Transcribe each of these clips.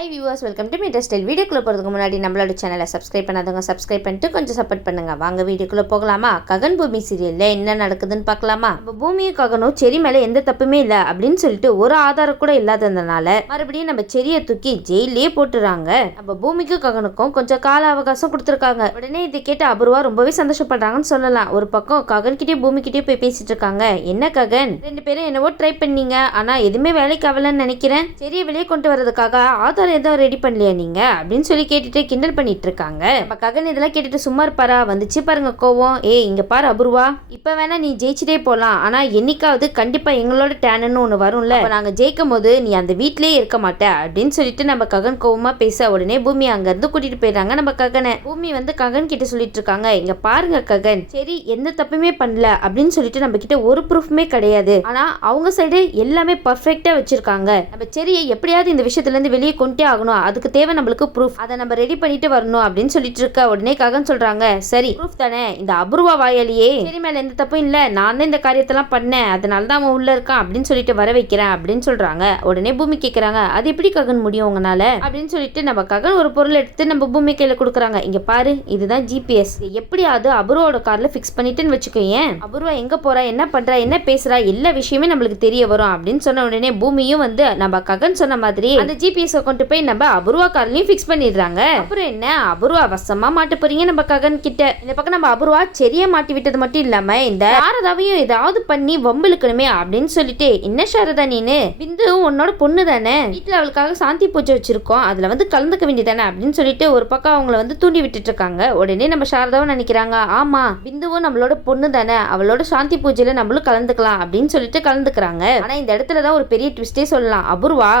Hi viewers, welcome to meter style. வீடியோக்குள்ளே போகிறதுக்கு முன்னாடி நம்மளோட சேனலை சப்ஸ்கிரைப் பண்ணாதவங்க சப்ஸ்கிரைப் பண்ணிட்டு கொஞ்சம் சப்போர்ட் பண்ணுங்க. வாங்க வீடியோக்குள்ளே போகலாமா? ககன் பூமி சீரியலில் என்ன நடக்குதுன்னு பார்க்கலாமா? நம்ம பூமியும் ககனும் செரி மேலே எந்த தப்புமே இல்லை அப்படின்னு சொல்லிட்டு ஒரு ஆதாரம் கூட இல்லாததுனால மறுபடியும் நம்ம செரியை தூக்கி ஜெயிலே போட்டுறாங்க. நம்ம பூமிக்கும் ககனுக்கும் கொஞ்சம் கால அவகாசம் கொடுத்துருக்காங்க. உடனே இதை கேட்டு அபூர்வா ரொம்பவே சந்தோஷப்படுறாங்கன்னு சொல்லலாம். ஒரு பக்கம் ககன் கிட்டே பூமி கிட்டே போய் பேசிட்டு இருக்காங்க. என்ன ககன், ரெண்டு பேரும் என்னவோ ட்ரை பண்ணீங்க, ஆனா எதுவுமே வேலைக்கு ஆகலன்னு நினைக்கிறேன். செரியை வெளியே கொண்டு வரதுக்காக எதுவும் ரெடி பண்ணலையா நீங்க அப்படின்னு சொல்லி கேட்டுட்டு கிண்டல் பண்ணிட்டு இருக்காங்க. நம்ம ககன் இதெல்லாம் கேட்டுட்டு சும்மா இருப்பாரா? வந்துச்சு பாருங்க கோவம். இங்க பாரு அபூர்வா, இப்ப வேணா நீ ஜெயிச்சிட்டே போலாம், ஆனா என்னைக்காவது கண்டிப்பா எங்களோட டேனன்னு ஒண்ணு வரும்ல, நாங்க ஜெயிக்கும் போது நீ அந்த வீட்லயே இருக்க மாட்ட அப்படின்னு சொல்லிட்டு நம்ம ககன் கோவமா பேச உடனே பூமி அங்க இருந்து கூட்டிட்டு போயிடுறாங்க. நம்ம ககனை பூமி வந்து ககன் கிட்ட சொல்லிட்டு இருக்காங்க, இங்க பாருங்க ககன், சரி எந்த தப்புமே பண்ணல அப்படின்னு சொல்லிட்டு நம்ம கிட்ட ஒரு ப்ரூஃப்மே கிடையாது, ஆனா அவங்க சைடு எல்லாமே பர்ஃபெக்டா வச்சிருக்காங்க. நம்ம சரியை எப்படியாவது இந்த விஷயத்துல இருந்து வெளியே கொண்டே ஆகணும், அதுக்கு தேவை நம்மளுக்கு ப்ரூஃப், அதை நம்ம ரெடி பண்ணிட்டு வரணும் அப்படின்னு சொல்லிட்டு இருக்க உடனே ககன் சொல்றாங்க, சரி ப்ரூஃப் தானே, இந்த அபூர்வா வாயாலேயே சரி மேல எந்த தப்பும் இல்ல, நான் தான் இந்த காரியத்தெல்லாம் பண்ணேன், அதனாலதான் அவன் உள்ள இருக்கான் அப்படின்னு சொல்லிட்டு வர வைக்கிறேன் அப்படின்னு சொல்றாங்க. உடனே பூமி கேட்கறாங்க, அது எப்படி ககன் முடியும் உங்களால அப்படின்னு சொல்லிட்டு நம்ம ககன் ஒரு பொருள் எடுத்து நம்ம பூமி கையில கொடுக்குறாங்க. இங்க பாரு, இதுதான் ஜிபிஎஸ், எப்படியாவது அபூர்வாவோட கார்ல பிக்ஸ் பண்ணிட்டுன்னு வச்சுக்கோங்க, அபூர்வா எங்க போறா, என்ன பண்றா, என்ன பேசுறா, எல்லா விஷயமே நம்மளுக்கு தெரிய வரும் அப்படின்னு சொன்ன உடனே பூமியும் வந்து நம்ம ககன் சொன்ன மாதிரி அந்த ஜிபிஎஸ் கொண்டு போய் நம்ம அபூர்வா கார்லயும் ஃபிக்ஸ் பண்ணிடுறாங்க. அப்புறம் என்ன, அபூர்வா வசமா மாட்டு போறீங்க நம்ம ககன் கிட்ட. இந்த பக்கம் நம்ம அபூர்வா செரியா மாட்டி விட்டது மட்டும் இல்லாம இந்த சாரதாவையும் ஏதாவது பண்ணி வம்பிழுக்கணுமே அப்படின்னு சொல்லிட்டு, என்ன சாரதா நீனு, பிந்து உன்னோட பொண்ணு தானே, வீட்டுல அவளுக்காக சாந்தி பூஜை வச்சிருக்கோம், அதுல வந்து கலந்துக்க வேண்டியதானே அப்படின்னு சொல்லிட்டு ஒரு பக்கம் அவங்கள வந்து தூண்டி விட்டுட்டு இருக்காங்க. உடனே நம்ம சாரதாவும் நினைக்கிறாங்க, ஆமா பிந்துவும் நம்மளோட பொண்ணு தானே, அவளோட சாந்தி பூஜையில நம்மளும் கலந்துக்கலாம் அப்படின்னு சொல்லிட்டு கலந்துக்கிறாங்க. ஆனா இந்த இடத்துலதான் ஒரு பெரிய ட்விஸ்டே சொல்லலாம். அபூர்வா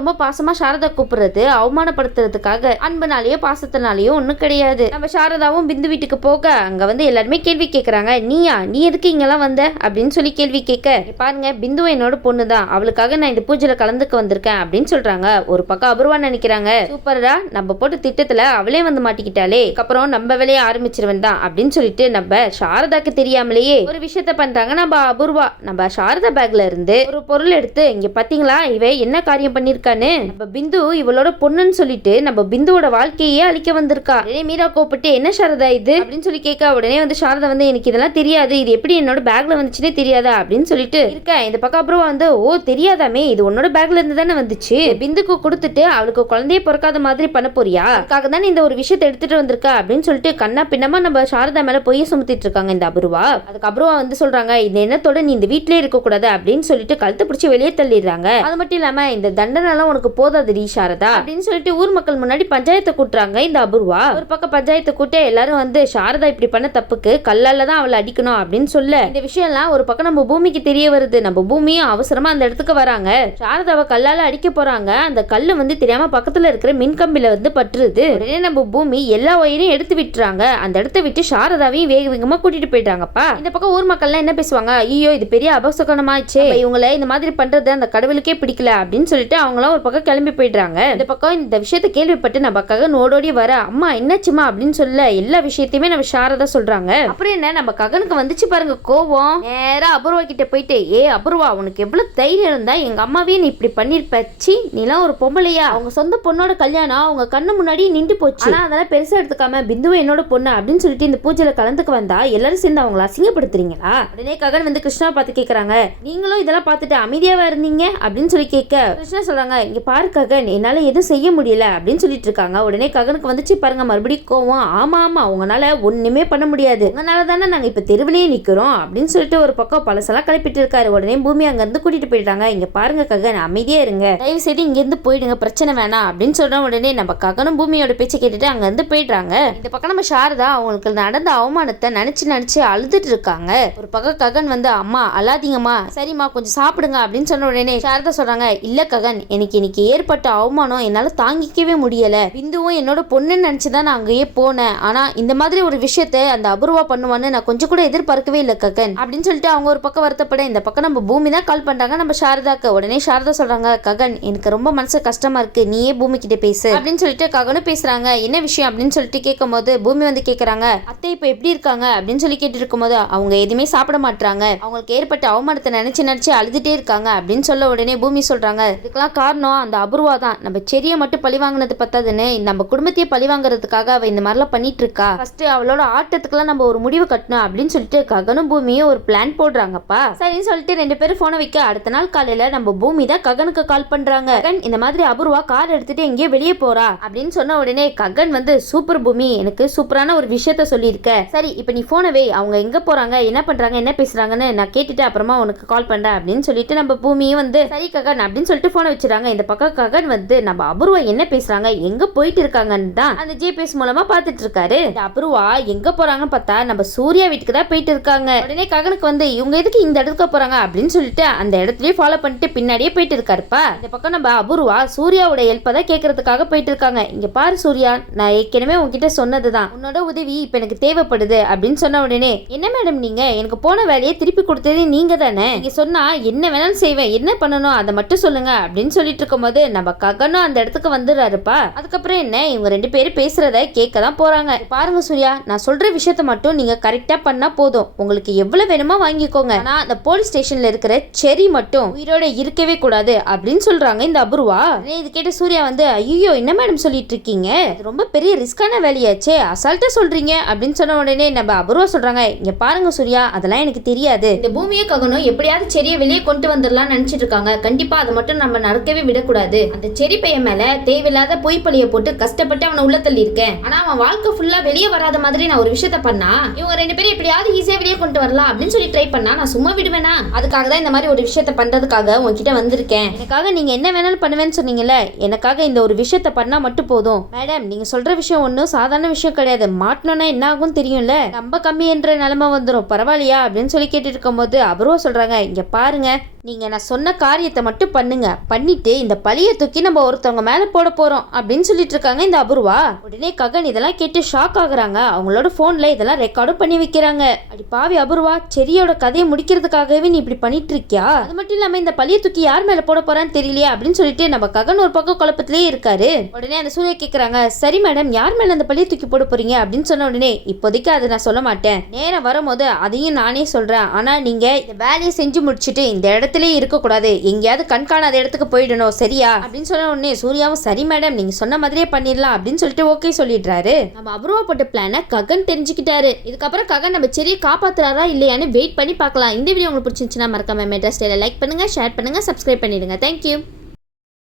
ரொம்ப பாசமா சாரதா கூப்பிடுறது அவமானப்படுத்துறதுக்காக அன்பனாலேயோ பாசத்தினாலேயோ ஒன்றும் கிடையாது. நம்ம சாரதாவும் பிந்து வீட்டுக்கு போக அங்க வந்து எல்லாருமே கேள்வி கேட்கறாங்க, நீ எதுக்கு இங்கெல்லாம் வந்த அப்படின்னு சொல்லி கேள்வி கேட்க, பாருங்க பிந்து என்னோட பொண்ணு தான், அவளுக்காக நான் இந்த பூஜையில கலந்துக்க வந்திருக்கேன் அப்படின்னு சொல்றாங்க. ஒரு பக்கம் அபூர்வா நினைக்கிறாங்க, சூப்பரா நம்ம போட்ட திட்டத்துல அவளே வந்து மாட்டிக்கிட்டாலே, அப்புறம் நம்ம வேலையை ஆரம்பிச்சிருவன் தான் அப்படின்னு சொல்லிட்டு நம்ம சாரதாக்கு தெரியாமலேயே ஒரு விஷயத்த பண்றாங்க. நம்ம அபூர்வா நம்ம சாரதா பேக்ல இருந்து ஒரு பொருள் எடுத்து, இங்க பாத்தீங்களா இவ என்ன காரியம் பண்ணிருக்கான்னு, நம்ம பிந்து இவளோட பொண்ணுன்னு சொல்லிட்டு நம்ம பிந்துவோட வாழ்க்கையே அழிக்க வந்திருக்கா. மீரா கோப்பிட்டு, என்ன சாரதா இது அப்படின்னு சொல்லி கேட்க உடனே வந்து சாரதா வந்து, எனக்கு இதெல்லாம் தெரியாது, இது எப்படி என்னோட பேக்ல வந்துச்சுன்னே தெரியாதா அப்படின்னு சொல்லிட்டு இருக்க. இந்த பக்கம் அப்புறம் வந்து, ஓ தெரியாதாமே, இது உன்னோட பேக்ல இருந்து தானே வந்துச்சு, பிந்துக்கு கொடுத்துட்டு அவளுக்கு குழந்தையே பிறக்காத மாதிரி பண்ண போறியா, அதுக்காக தானே இந்த ஒரு விஷயத்தை எடுத்துட்டு வந்திருக்கா அப்படின்னு சொல்லிட்டு கண்ணா பின்னமா நம்ம சாரதா மேல பொய்ய சுமத்திட்டு இருக்காங்க இந்த அபூர்வா. அதுக்கு அபூர்வா வந்து சொல்றாங்க, இந்த எண்ணத்தோட நீ இந்த வீட்லயே இருக்க கூடாது அப்படின்னு சொல்லிட்டு கழுத்து பிடிச்சி வெளியே தள்ளிடுறாங்க. அது மட்டும் இல்லாம இந்த தண்டனை எல்லாம் உனக்கு போதாது சாரதா அப்படின்னு சொல்லிட்டு ஊர் மக்கள் முன்னாடி பஞ்சாயத்தை கூட்டுறாங்க இந்த அபூர்வா. ஒரு பக்கம் பஞ்சாயத்தை கூட்ட எல்லாரும் வந்து சாரதா இப்படி பண்ண தப்புக்கு கல்லால தான் அவளை அடிக்கணும் அப்படின்னு சொல்ல, இந்த விஷயம் எல்லாம் ஒரு பக்கம் நம்ம பூமிக்கு தெரிய வருது. நம்ம பூமியும் அவசரமா அந்த இடத்துக்கு வராங்க. சாரதாவை கல்லால அடிக்க போறாங்க. அந்த கல்லு வந்து தெரியாம பக்கத்துல இருக்கிற மின்கம்பில வந்து பற்றுது. உடனே நம்ம பூமி எல்லா ஒயரையும் எடுத்து விட்டுறாங்க. அந்த இடத்த விட்டு சாரதாவையும் வேக வேகமா கூட்டிட்டு போயிட்டாங்கப்பா. இந்த பக்கம் ஊர் மக்கள் எல்லாம் என்ன பேசுவாங்க, ஐயோ இது பெரிய அபசகனமாச்சே, இவங்களை இந்த மாதிரி பண்றது அந்த கடவுளுக்கே பிடிக்கல அப்படின்னு சொல்லிட்டு அவங்களாம் ஒரு பக்கம் கிளம்பி போயிடுறாங்க. இந்த பக்கம் இந்த விஷயத்தை கேள்விப்பட்டு நம்ம ககன் ஓடோடி வர, அம்மா என்னாச்சுமா அப்படின்னு சொல்ல எல்லா விஷயத்தையுமே நம்ம சாரதா சொல்றாங்க. அப்புறம் என்ன, நம்ம ககனுக்கு வந்துச்சு பாருங்க கோவம். நேரா அபூர்வா கிட்ட போயிட்டு, அபூர்வா உனக்கு எவ்வளவு தைரியம் இருந்தா எங்க அம்மாவே நீ இப்படி பண்ணிருப்பச்சி, நீலாம் ஒரு பொம்பளையா, அவங்க சொந்த பொண்ணோட கல்யாணம் அவங்க கண்ணு முன்னாடி நின்று போச்சு, ஆனா அதெல்லாம் பெருசா எடுத்துக்காம பிந்துவும் என்னோட பொண்ணு அப்படின்னு சொல்லிட்டு இந்த பூஜையில கலந்துக்கு வந்தா எல்லாரும் சேர்ந்து அவங்கள அசிங்கப்படுத்துறீங்களா. உடனே ககன் வந்து கிருஷ்ணா பார்த்து கேட்கறாங்க, நீங்களும் இதெல்லாம் பார்த்துட்டு அமைதியாவா இருந்தீங்க அப்படின்னு சொல்லி கேட்க, கிருஷ்ணா சொல்றாங்க, இங்க பாரு ககன் என்னால எதுவும் செய்ய முடியல அப்படின்னு சொல்லிட்டு இருக்காங்க. உடனே ககனுக்கு வந்துச்சு பாருங்க மறுபடியும் கோவம். ஆமா உங்களால ஒண்ணுமே பண்ண முடியாது, உங்களால தானே நாங்க இப்ப தெருவிலேயே நிக்கிறோம் அப்படின்னு சொல்லிட்டு ஒரு பக்கம் பழசெல்லாம் கிளப்பிட்டு இருக்காரு. உடனே பூமி அங்க இருந்து கூட்டிட்டு போயிட்டாங்க. இங்க பாருங்க ககன் அமைதியா இருங்க, தயவு செய்து இங்க இருந்து போயிடுங்க, பிரச்சனை வேணாம் அப்படின்னு சொல்ற உடனே நம்ம ககனும் பூமியோட பேச்சை கேட்டுட்டு அங்க இருந்து போயிடுறாங்க. இந்த பக்கம் நம்ம சாரதா அவங்களுக்கு நடந்த அவமானத்தை நினைச்சு அழுதுட்டு இருக்காங்க. ஒரு பக்கம் ககன் வந்து, அம்மா அழாதீங்கம்மா, சரிம்மா கொஞ்சம் சாப்பிடுங்க அப்படின்னு சொன்ன உடனே சாரதா சொல்றாங்க, இல்ல ககன் எனக்கு இன்னைக்கு ஏற்பட்ட அவமானம் என்னால தாங்கிக்கவே முடியல, பிந்துவும் என்னோட பொண்ணுன்னு நினைச்சுதான் நான் அங்கேயே போனேன், ஆனா இந்த மாதிரி ஒரு விஷயத்த அந்த அபூர்வா பண்ணுவான்னு நான் கொஞ்சம் கூட எதிர்பார்க்கவே இல்லை ககன் அப்படின்னு சொல்லிட்டு அவங்க ஒரு பக்கம் வருத்தப்பட, இந்த பக்கம் நம்ம பூமி தான் கால் பண்றாங்க நம்ம சாரதாக்கு. உடனே சாரதா சொல்றாங்க, ககன் எனக்கு ரொம்ப மனசு கஷ்டமா இருக்கு, நீயே பூமி கிட்ட பேசு அப்படின்னு சொல்லிட்டு ககனும் பேசுறாங்க. என்ன விஷயம் அப்படின்னு சொல்லிட்டு கேட்கும் போது பூமி வந்து கேட்கறாங்க, அத்தை இப்ப எப்படி இருக்காங்க அப்படின்னு சொல்லி கேட்டு இருக்கும் போது, அவங்க எதுவுமே சாப்பிட மாட்டாங்க, அவங்களுக்கு ஏற்பட்ட அவமானத்தை நினைச்சு அழுதுட்டே இருக்காங்க அப்படின்னு சொல்ல உடனே பூமி சொல்றாங்க, இதுக்கெல்லாம் காரணம் அந்த அபூர்வா தான், நம்ம செரியை மட்டும் பழி வாங்கினது பத்தாதுன்னு நம்ம குடும்பத்தையே பழி வாங்குறதுக்காக அவ இந்த மாதிரிலாம் பண்ணிட்டு இருக்கா. ஃபர்ஸ்ட் அவளோட ஆட்டத்துக்குலாம் நம்ம ஒரு முடிவு கட்டணும் அப்படின்னு சொல்லிட்டு ககனும் பூமியும் ஒரு பிளான் போடுறாங்கப்பா. சரின்னு சொல்லிட்டு 2 பேரும் போனை வைக்க அடுத்த நாள் காலையில நம்ம பூமி தான் ககனுக்கு கால் பண்றாங்க. ககன் இந்த மாதிரி அபூர்வா கார் எடுத்துட்டு எங்கேயோ வெளியே போறா அப்படின்னு சொன்ன உடனே ககன் வந்து சூப்பர் பூமி, எனக்கு சூப்பரான ஒரு விஷயத்த சொல்லியிருக்க. சரி இப்போ நீ போனை வை, அவங்க எங்க போறாங்க, என்ன பண்றாங்க, என்ன பேசுறாங்கன்னு நான் கேட்டுட்டு அப்புறமா உனக்கு கால் பண்றேன் அப்படின்னு சொல்லிட்டு நம்ம பூமியும் வந்து சரி ககன் அப்படின்னு சொல்லிட்டு போனை வச்சிடறாங்க. இந்த பக்கம் ககன் வந்து நம்ம அபூர்வா என்ன பேசுறாங்க, எங்க போயிட்டு இருக்காங்கன்னு தான் அந்த ஜிபிஎஸ் மூலமா பாத்துட்டு இருக்காரு. அபூர்வா எங்க போறாங்கன்னு பார்த்தா நம்ம சூர்யா வீட்டுக்கு தான் போயிட்டு இருக்காங்க. உடனே ககனுக்கு வந்து இவங்க எதுக்கு இந்த இடத்துக்கு போறாங்க அப்படின்னு சொல்லிட்டு அந்த இடத்துலயே ஃபாலோ பண்ணிட்டு பின்னாடியே போயிட்டு இருக்காருப்பா. இந்த பக்கம் நம்ம அபூர்வா சூர்யாவோட ஹெல்ப்பை தான் கேட்கறதுக்காக போயிட்டு இருக்காங்க. இங்க பாரு சூர்யா, நான் ஏற்கனவே உங்ககிட்ட சொன்னதுதான், உன்னோட உதவி இப்ப எனக்கு தேவைப்படுது அப்படின்னு சொன்ன உடனே என்ன மேடம் நீங்க எனக்கு போன வேலையை திருப்பி கொடுத்தது நீங்க தானே, நீங்க சொன்னா என்ன வேணாலும் செய்வேன், என்ன பண்ணணும் அதை மட்டும் சொல்லுங்க அப்படின்னு சொல்லிட்டு இருக்கும்போது நம்ம ககனும் அந்த இடத்துக்கு வந்துடுறாருப்பா. அதுக்கப்புறம் என்ன இவங்க 2 பேரும் பேசுறத கேட்க தான் போறாங்க. பாருங்க சூர்யா, நான் சொல்ற விஷயத்த மட்டும் நீங்க கரெக்டா பண்ணா போதும், உங்களுக்கு எவ்வளவு வேணுமோ வாங்கிக்கோங்க, ஆனா அந்த போலீஸ் ஸ்டேஷன்ல இருக்கிற செரி மட்டும் உயிரோட இருக்கவே கூடாது அப்படின்னு சொல்றாங்க இந்த அபூர்வா. இது கேட்ட சூர்யா வந்து ஐயோ என்ன மேடம் சொல்லிட்டு இருக்கீங்க, ரொம்ப பெரிய ரிஸ்கான வேலையாச்சே, அசால்ட்டா சொல்றீங்க அப்படின்னு சொன்ன உடனே நம்ம அபூர்வா சொல்றாங்க இங்க பாருங்க சூர்யா, அதெல்லாம் எனக்கு தெரியாது, இந்த பூமியை ககனும் எப்படியாவது செடியை வெளியே கொண்டு வந்துடலாம் நினைச்சிட்டு இருக்காங்க, கண்டிப்பா அதை மட்டும் நம்ம நடக்கவே விடக்கூடாது, அந்த செடி பையன் மேல தேவையில்லாத பொய் பழிய போட்டு கஷ்டப்பட்டு அவனை உள்ள தள்ளி இருக்கேன், ஆனா அவன் வாழ்க்கை ஃபுல்லா வெளியே வராத மாதிரி நான் ஒரு விஷயத்த பண்ணா இவங்க 2 பேரும் எப்படியாவது ஈஸியா வெளியே கொண்டு வரலாம் அப்படின்னு சொல்லி ட்ரை பண்ணா நான் சும்மா விடுவேனா, அதுக்காக தான் இந்த மாதிரி ஒரு விஷயத்த பண்றதுக்காக உங்ககிட்ட வந்திருக்கேன், எனக்காக நீங்க என்ன வேணாலும் பண்ணுவேன்னு சொன்னீங்கல்ல, எனக்காக இந்த ஒரு விஷயத்த பண்ணா மட்டும் போதும். மேடம் நீங்க சொல்ற விஷயம் ஒன்றும் சாதாரண விஷயம் கிடையாது, மாட்டணும்னா என்ன ஆகும் தெரியும்ல, ரொம்ப கம்மி என்ற நிலைமை வந்துடும், பரவாயில்லையா அப்படின்னு சொல்லி கேட்டு இருக்கும் போது அபூர்வா சொல்றாங்க இங்க பாருங்க, நீங்க நான் சொன்ன காரியத்தை மட்டும் பண்ணுங்க, பண்ணிட்டு இந்த பழிய தூக்கி நம்ம ஒருத்தவங்க மேல போட போறோம் அப்படின்னு சொல்லிட்டு இருக்காங்க இந்த அபூர்வா. உடனே ககன் இதெல்லாம் கேட்டு ஷாக் ஆகுறாங்க. அவங்களோட போன்ல இதெல்லாம் ரெக்கார்டும் பண்ணி வைக்கிறாங்க. அடி பாவி அபூர்வா, செரியோட கதையை முடிக்கிறதுக்காகவே நீ இப்படி பண்ணிட்டு இருக்கியா, அது மட்டும் இல்லாம இந்த பழிய தூக்கி யார் மேல போட போறான்னு தெரியலையா அப்படின்னு சொல்லிட்டு நம்ம ககன் ஒரு பக்கம் குழப்பத்திலே இருக்காரு. உடனே அந்த சூர்யா கேக்குறாங்க சரி மேடம் யார் மேல அந்த பழிய தூக்கி போட போறீங்க அப்படின்னு சொன்ன உடனே இப்போதைக்கு அதை நான் சொல்ல மாட்டேன், நேரம் வரும்போது அதையும் நானே சொல்றேன், ஆனா நீங்க இந்த வேலையை செஞ்சு முடிச்சுட்டு இந்த இடத்துல இருக்க கூடாது, எங்கேயாவது கண்காணாத இடத்துக்கு போயிடணும் சரியா அப்படின்னு சொன்ன உடனே சூர்யாவும் சரி மேடம் நீங்க சொன்ன மாதிரியே பண்ணிடலாம் அப்படின்னு சொல்லிட்டு ஓகே சொல்லிடுறாரு. நம்ம அபூர்வா போட்ட பிளான ககன் தெரிஞ்சுக்கிட்டாரு. இதுக்கப்புறம் ககன் நம்ம செடியை காப்பாத்துறாரா இல்லையான்னு வெயிட் பண்ணி பார்க்கலாம். இந்த வீடியோ உங்களுக்கு பிடிச்சிருந்துச்சுன்னா மறக்காம மெட்ரா ஸ்டைல லைக் பண்ணுங்க, ஷேர் பண்ணுங்க, சப்ஸ்கிரைப் பண்ணிடுங்க. தேங்க்யூ.